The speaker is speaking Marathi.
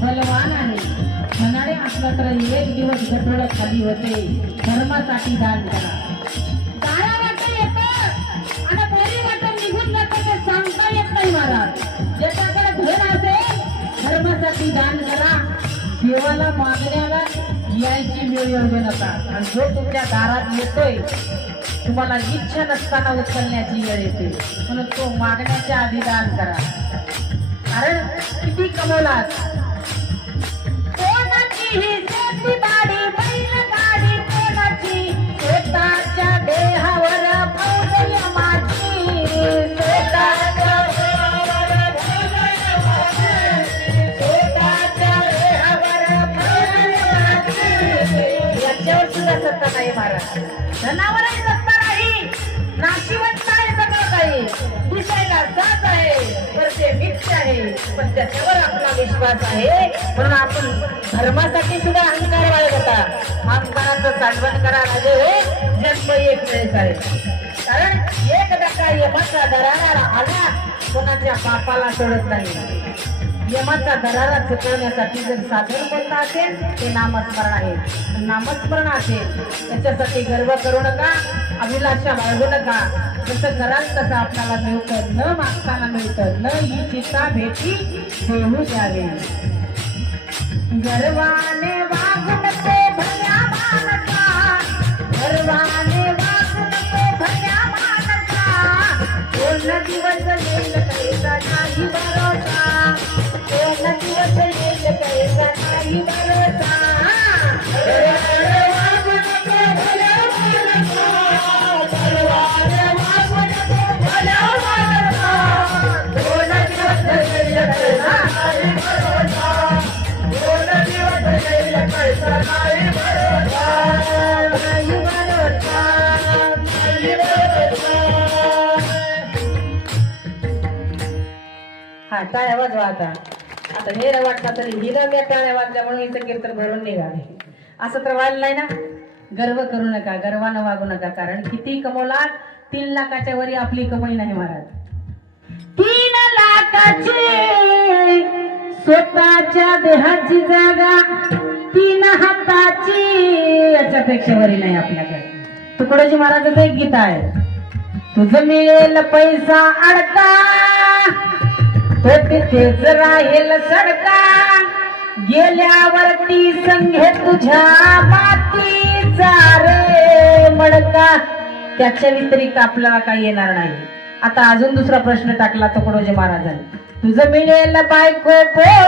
बलवान आहे म्हणाले असलं तर एक दिवस गठोड खाली होते धर्मासाठी दान करा. दारा वाटत येतं आणि बरी वाटत निघून जातं ते सांगता येत नाही महाराज. ज्याच्याकडे धन असेल धर्मासाठी दान करा. देवाला मागण्याला यायची वेळ येऊ नका. आणि जो तुमच्या दारात येतोय तुम्हाला इच्छा नसताना उचलण्याची वेळ येते म्हणून तो मागण्याच्या आधी दान करा. कारण किती कमवलात कोणाची ही शेतीवाडी बैलगाडी कोणाची स्वतःच्या देहावर फौजय माझी स्वतःच्या देहावर फौजय माझी स्वतःच्या देहावर फौजय माझी. याच्यावर सुद्धा सत्ता नाही महाराज. धनावरही सत्ता नाही. नाशिवंत आहे सगळं काही. दिसायला जात आहे तर ते मिथ्य आहे पण त्याच्यावर आपला विश्वास आहे. म्हणून आपण धर्मासाठी सुद्धा अहंकार बाळगता. अहंकाराचं साठवण करा राजे जन्म एक वेळेस आहे. कारण एकदा का यमाचा दरारा आला कोणाच्या पापाला सोडत नाही. यमाचा दरारा चुकवण्यासाठी जर साधन कोणतं असेल ते नामस्मरण आहे. नामस्मरण असेल त्याच्यासाठी गर्व करू नका अभिलाषा बाळगू नका. जसं कराल तसं आपल्याला मिळतं. न मागताना मिळतं. न इच्छिता भेटी देऊ द्यावे. गर्वाने वागू नको भल्या मानसा गर्वाने वागू नको भल्या मानसा. पूर्ण दिवस येईल कैसा नाही भरोसा पूर्ण दिवस येईल कैसा नाही भरोसा. गर्वाने वागू नको भल्या मानसा गर्वाने वागू नको भल्या मानसा. पूर्ण दिवस येईल कैसा नाही भरोसा पूर्ण दिवस येईल कैसा नाही भरोसा नाही भरोसा नाही भरोसा. हा टाळ्या वाजवा आता. आता हेर वाटला तरी हिरा मी टाळ्या वाजल्या म्हणून इथं कीर्तन भरून निघाले. असं तर व्हायला नाही ना. गर्व करू नका. गर्वानं वागू नका. कारण किती कमवलात 3 लाखाच्या वरी आपली कमाई नाही महाराज. 3 लाखाची स्वतःच्या देहाची जागा 3 हाताची याच्यापेक्षा वरी नाही आपल्याकडे. तुकडोजी महाराजाचं एक गीत आहे. तुझं मिळेल पैसा अडका तो तिथेच राहील सडका गेल्यावरती संघे तुझ्या मातीचा रे मडका. त्याच्या व्यतिरिक्त आपल्याला काही येणार नाही. आता अजून दुसरा प्रश्न टाकला तुकडोजी महाराजांनी. तुझं मिळेल बायको पोर